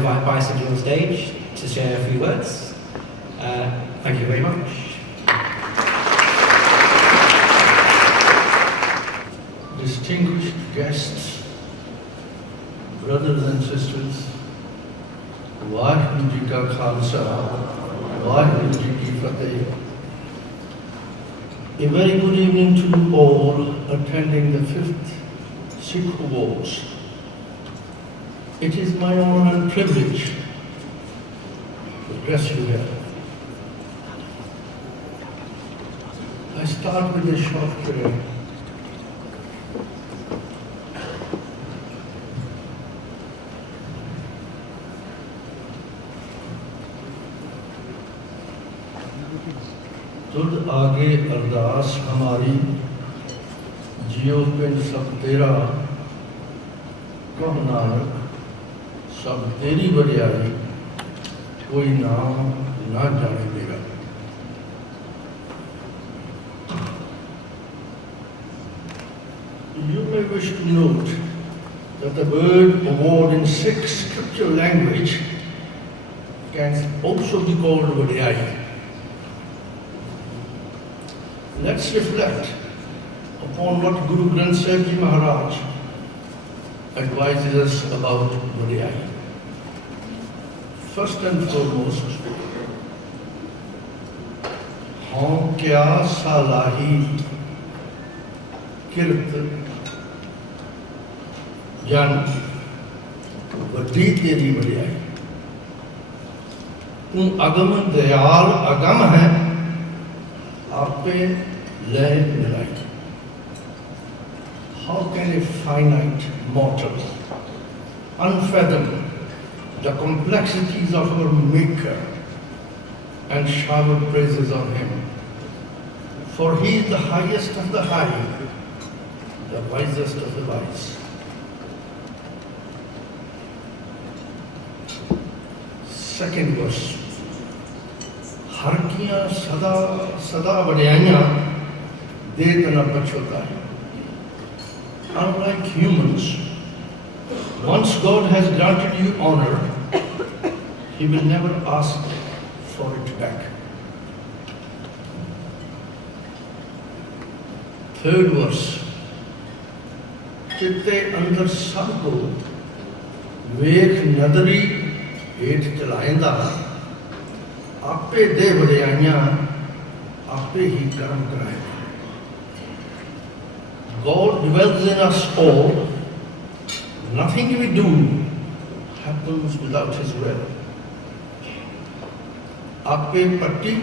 invite Bhai Sahib on stage to share a few words. Thank you very much. Distinguished guests, brothers and sisters, Vaheguru Ji Ka Khalsa, Vaheguru Ji Ki Fateh. A very good evening to you all attending the 5th Sikh Awards. It is my honor and privilege to address you here. I start with a short prayer. तुद आगे अरदास हमारी जियो पिंड सब तेरा कह नानक सब तेरी बड़ियाई कोई नाम ना जाने देगा। You may wish to note that the word award in Sikh scripture language can also be called Vadiyai. Let's reflect upon what Guru Granth Sahib Ji Maharaj advises us about Vadiyai. First and foremost, Haun kya salahi kirt jan vadi teri vadiyai. Tu agam dayal agam hai, ape leh milai. How can a finite mortal unfathom the complexities of our Maker and shower praises on Him? For He is the highest of the high, the wisest of the wise. Second verse. हर किया सदा सदा बढ़ियाइयां देत न पछोता है. Unlike humans, once God has granted you honor, He will never ask for it back. Third verse. चित्ते अंदर सबको वेख नदरी हेठ चलाएंदा आपे दे बड़ियाइयां आपे ही कर्म कराएंदा. God dwells in us all. Nothing we do happens without His will. आपे पट्टी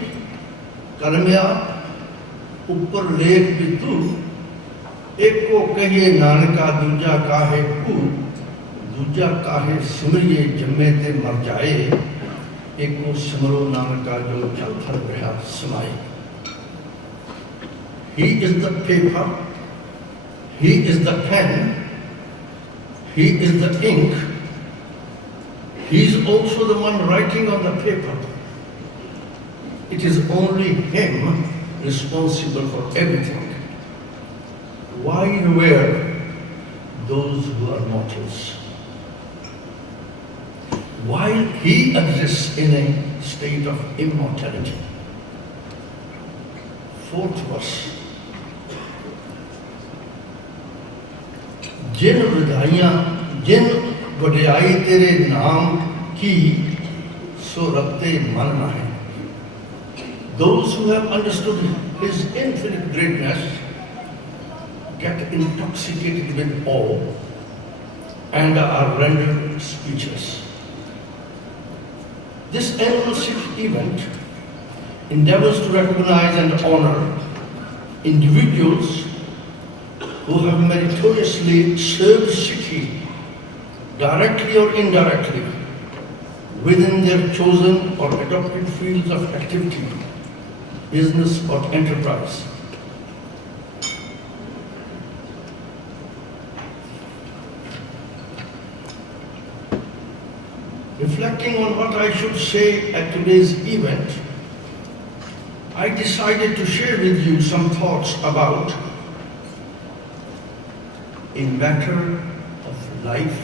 कलमिया ऊपर लेख बितू एक को कहिए नानका दूजा काहे कू दूजा काहे सिमरिए जम्मे ते मर जाए एक को सिमरो नानका जो जल थल रहा समाए. He is the paper, He is the pen, He is the ink, He is also the one writing on the paper. It is only Him responsible for everything. Why revere those who are mortals? While He exists in a state of immortality. Fourth verse. जिन वडियाई तेरे नाम की सो रखते मन न है. Those who have understood His infinite greatness get intoxicated with awe and are rendered speechless. This annual Sikh event endeavors to recognize and honor individuals who have meritoriously served Sikhi directly or indirectly within their chosen or adopted fields of activity, business or enterprise. Reflecting on what I should say at today's event, I decided to share with you some thoughts about a matter of life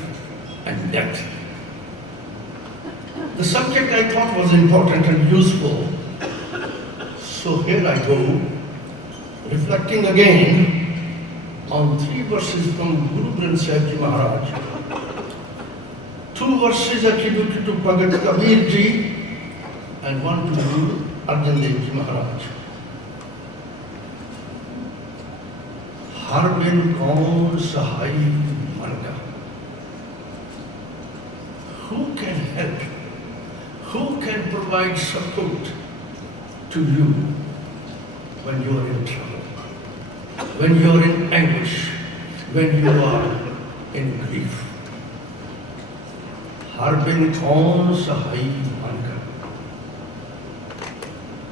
and death. The subject I thought was important and useful. So here I go, reflecting again on 3 verses from Guru Granth Sahib Ji Maharaj. 2 verses attributed to Bhagat Kabir Ji and 1 to Guru Arjan Dev Ji Maharaj. Har bin kaun sahai man ka. Who can help? Who can provide support to you when you are in trouble, when you are in anguish, when you are in grief? Har bin kaun sahai man ka.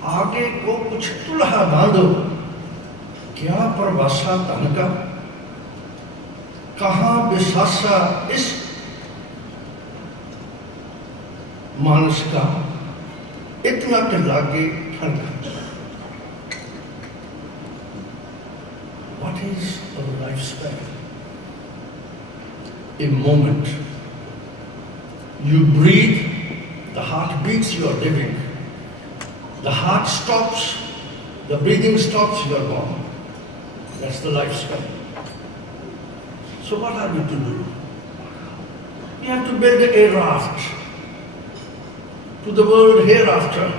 आगे को कुछ तुलहा बांधो, क्या प्रवासा तन का, कहाँ बिसासा इस मानस का, इतना तो लागे ठंडा. What is our lifespan? A moment. You breathe, the heart beats, you are living. The heart stops, the breathing stops, you are gone. That's the lifespan. So what are we to do? We have to build a raft to the world hereafter.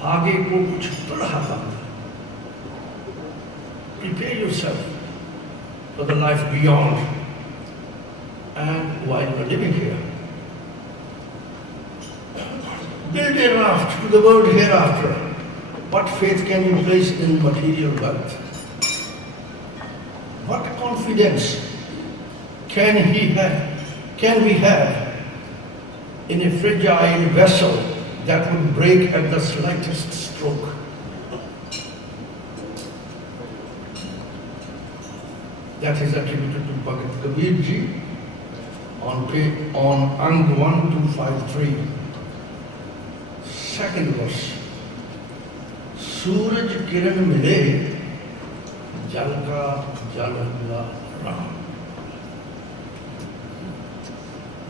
आगे को कुछ तुलहा बांधो. Prepare yourself for the life beyond and while you are living here. Build a raft to the world hereafter. What faith can you place in material wealth? What confidence can we have in a fragile vessel that would break at the slightest stroke? That is attributed to Bhagat Kabir Ji on Ang 1253. Second verse. सूरज किरण मिले जल का जल हुआ Ram.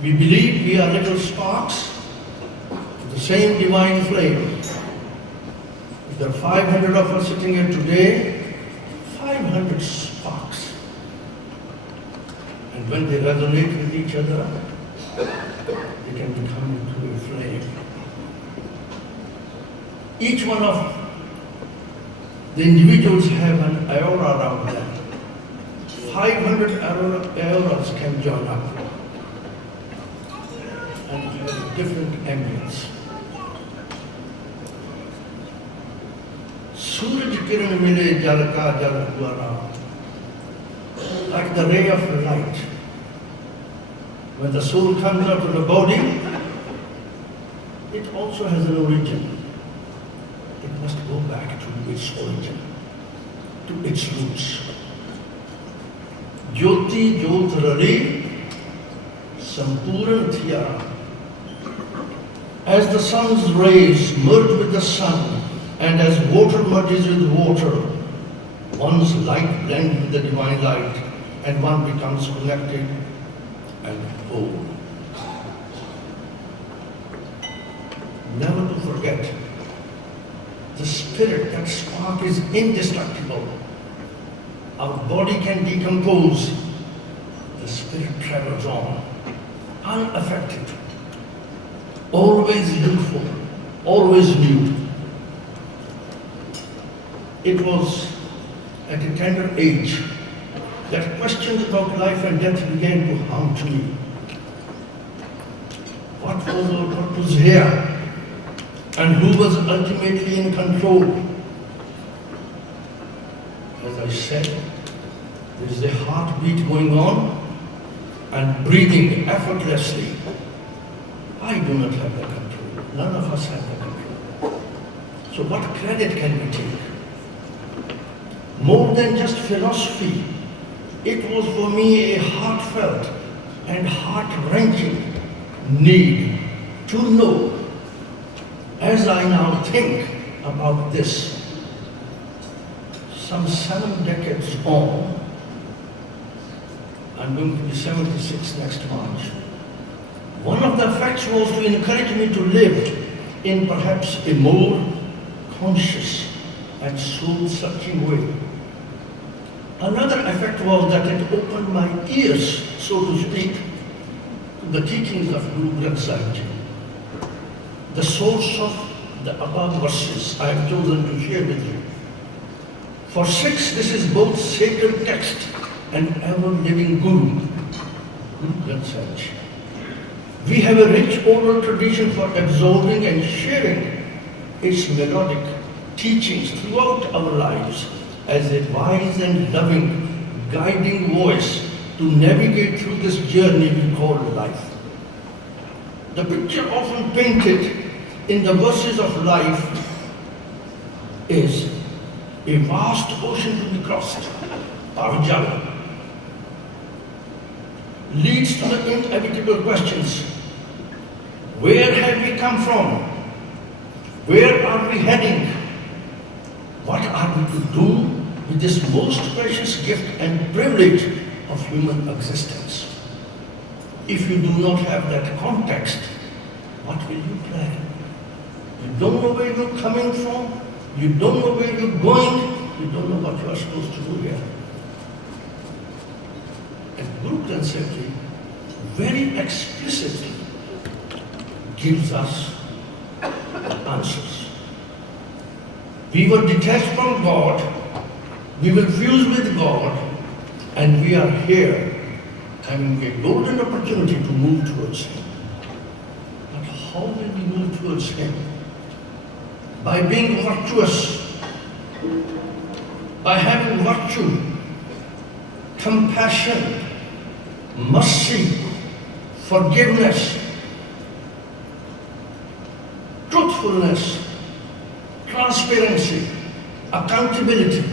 We believe we are little sparks of the same divine flame. If there are 500 of us sitting here today, 500 sparks. And when they resonate with each other, they can become into a flame. Each one of the individuals have an aura around them. 500 auras can join up and have different ambience. Suraj kiran mile jal ka jal hua raam. Like the ray of light. When the soul comes out of the body, it also has an origin. It must go back to its origin, to its roots. Jyoti Jyot Rari Sampuran Thiya. As the sun's rays merge with the sun, and as water merges with water, one's light blends with the divine light, and one becomes connected and whole. Never to forget, the spirit, that spark is indestructible. Our body can decompose. The spirit travels on, unaffected, always youthful, always new. It was at a tender age that questions about life and death began to haunt me. What was our purpose here? And who was ultimately in control? As I said, there is a heartbeat going on and breathing effortlessly. I do not have the control. None of us have the control. So what credit can we take? More than just philosophy, it was for me a heartfelt and heart-wrenching need to know. As I now think about this, some 7 decades on, I'm going to be 76 next March. One of the effects was to encourage me to live in perhaps a more conscious and soul-searching way. Another effect was that it opened my ears, so to speak, to the teachings of Guru Granth Sahib Ji. The source of the above verses I have chosen to share with you. For Sikhs, this is both sacred text and ever-living Guru, Guru Granth Sahib Ji. We have a rich oral tradition for absorbing and sharing its melodic teachings throughout our lives as a wise and loving, guiding voice to navigate through this journey we call life. The picture often painted in the verses of life is a vast ocean to be crossed, Arjava, leads to the inevitable questions. Where have we come from? Where are we heading? What are we to do with this most precious gift and privilege of human existence? If you do not have that context, what will you plan? You don't know where you're coming from, you don't know where you're going, you don't know what you are supposed to do here. And Guru Granth Sahib Ji very explicitly gives us the answers. We were detached from God, we were fused with God, and we are here having a golden opportunity to move towards Him. But how will we move towards Him? By being virtuous, by having virtue, compassion, mercy, forgiveness, truthfulness, transparency, accountability,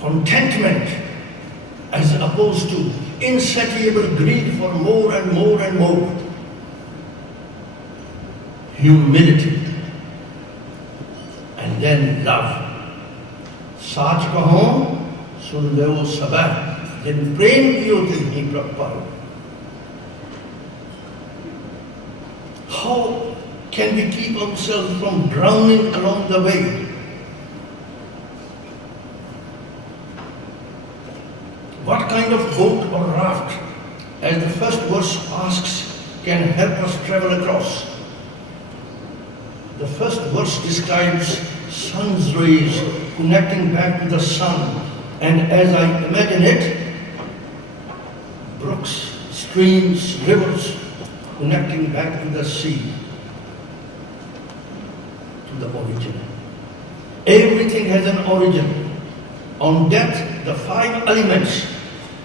contentment, as opposed to insatiable greed for more and more and more, humility, and then love. Sach kaho, sun leo sabah, then prem kiyo tin hi praparo. How can we keep ourselves from drowning along the way? What kind of boat or raft, as the first verse asks, can help us travel across? The first verse describes sun's rays connecting back to the sun, and as I imagine it, brooks, streams, rivers connecting back to the sea, to the origin. Everything has an origin. On death, the five elements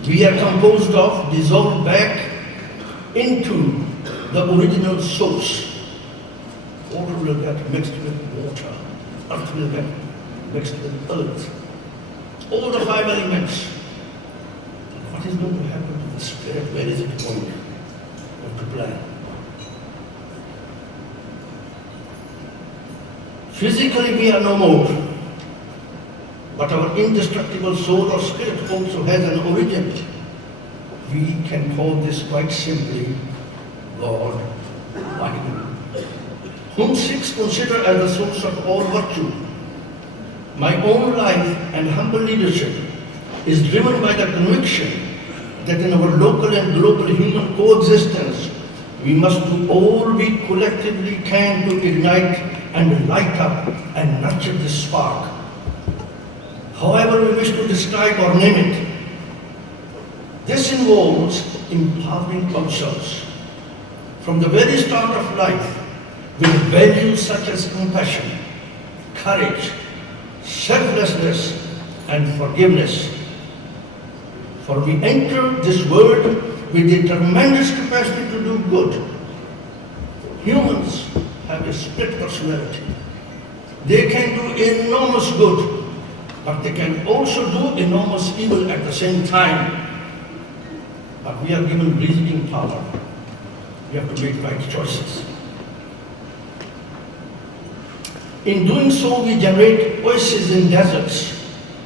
we are composed of dissolve back into the original source. Water will get mixed with water, earth will get mixed with earth. All the five elements. What is going to happen to the spirit? Where is it going? What to plan? Physically we are no more, but our indestructible soul or spirit also has an origin. We can call this quite simply God, Vaheguru, whom Sikhs consider as the source of all virtue. My own life and humble leadership is driven by the conviction that in our local and global human coexistence, we must do all we collectively can to ignite and light up and nurture this spark. However we wish to describe or name it, this involves empowering ourselves from the very start of life with values such as compassion, courage, selflessness, and forgiveness. For we enter this world with a tremendous capacity to do good. Humans have a split personality. They can do enormous good, but they can also do enormous evil at the same time. But we are given reasoning power. We have to make right choices. In doing so, we generate oases in deserts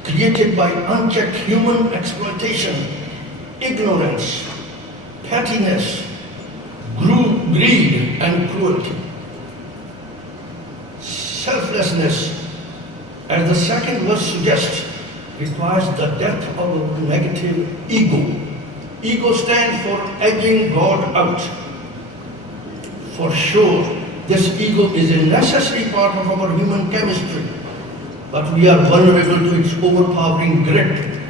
created by unchecked human exploitation ignorance, pettiness, greed and cruelty. Selflessness, as the second verse suggests, requires the death of a negative ego. Ego stands for edging God out. For sure, this ego is a necessary part of our human chemistry, but we are vulnerable to its overpowering grip.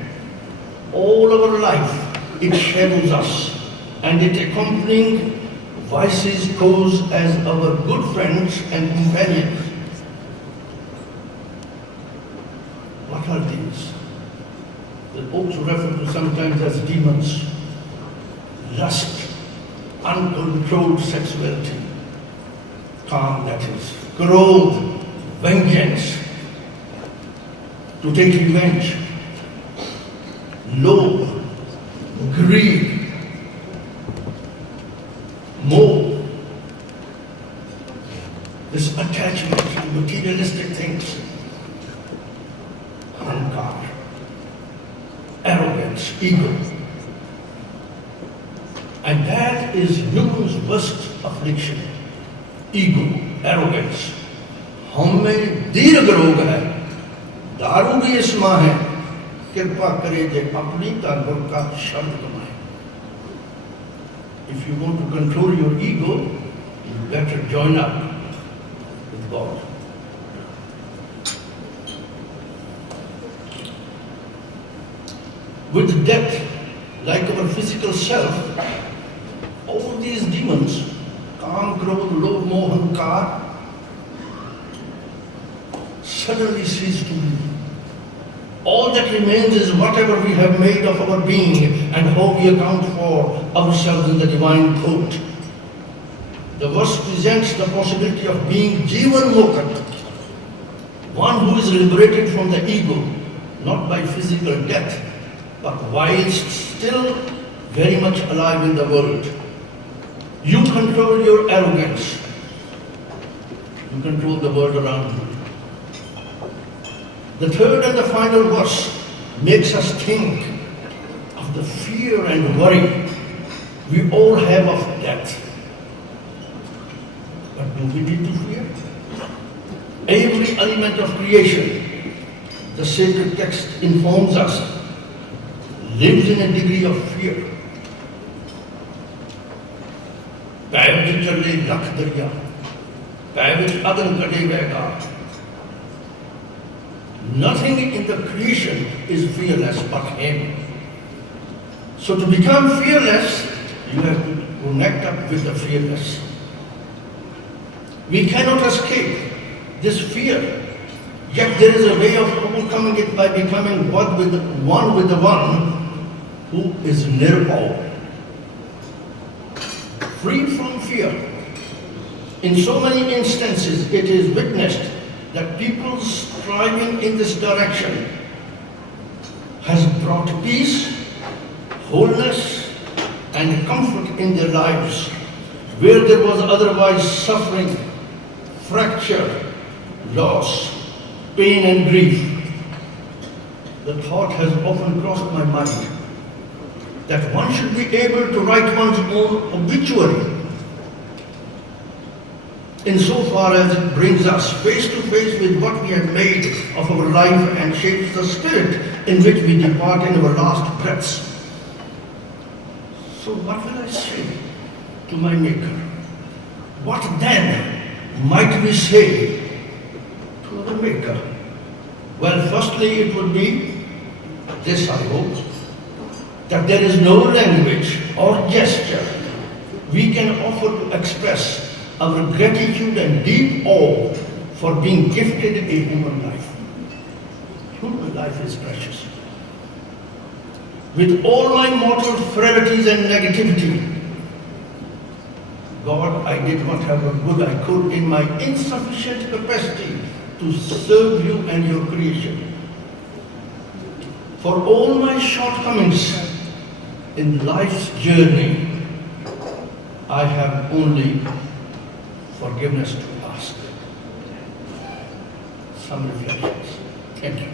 All our life, it shadows us, and its accompanying vices pose as our good friends and companions. What are these? They're also referred to sometimes as demons. Lust, uncontrolled sexuality, calm that is, growth, vengeance, to take revenge, loathe, greed, more, this attachment to materialistic things, ahankar, arrogance, ego. And that is human's worst affliction. Ego, arrogance. हम में दीर्घ रोग है, दारू भी इसमें है, कृपा करे जे अपनी ताकत का शब्द कमाए. If you want to control your ego, you better join up with God. With death, like our physical self, all these demons, Kam, Krodh, Lobh, Moh, Ahankar, suddenly cease to be. All that remains is whatever we have made of our being and how we account for ourselves in the divine code. The verse presents the possibility of being Jivan Mokat, one who is liberated from the ego, not by physical death, but whilst still very much alive in the world. You control your arrogance. You control the world around you. The third and the final verse makes us think of the fear and worry we all have of death. But do we need to fear? Every element of creation, the sacred text informs us, lives in a degree of fear. पैर विच चले लख दरिया, पैर विच अगन कटे वैगा. Nothing in the creation is fearless but Him. So to become fearless, you have to connect up with the fearless. We cannot escape this fear, yet there is a way of overcoming it by becoming one with the one who is Nirbhav. Free from fear. In so many instances, it is witnessed that people striving in this direction has brought peace, wholeness, and comfort in their lives, where there was otherwise suffering, fracture, loss, pain, and grief. The thought has often crossed my mind that one should be able to write one's own obituary, insofar as it brings us face to face with what we have made of our life and shapes the spirit in which we depart in our last breaths. So what will I say to my Maker? What then might we say to our Maker? Well, firstly it would be this, I hope, that there is no language or gesture we can offer to express our gratitude and deep awe for being gifted a human life. Human life is precious. With all my mortal frailties and negativity, God, I did whatever good I could in my insufficient capacity to serve you and your creation. For all my shortcomings in life's journey, I have only forgiveness to ask. Some reflections. Thank you.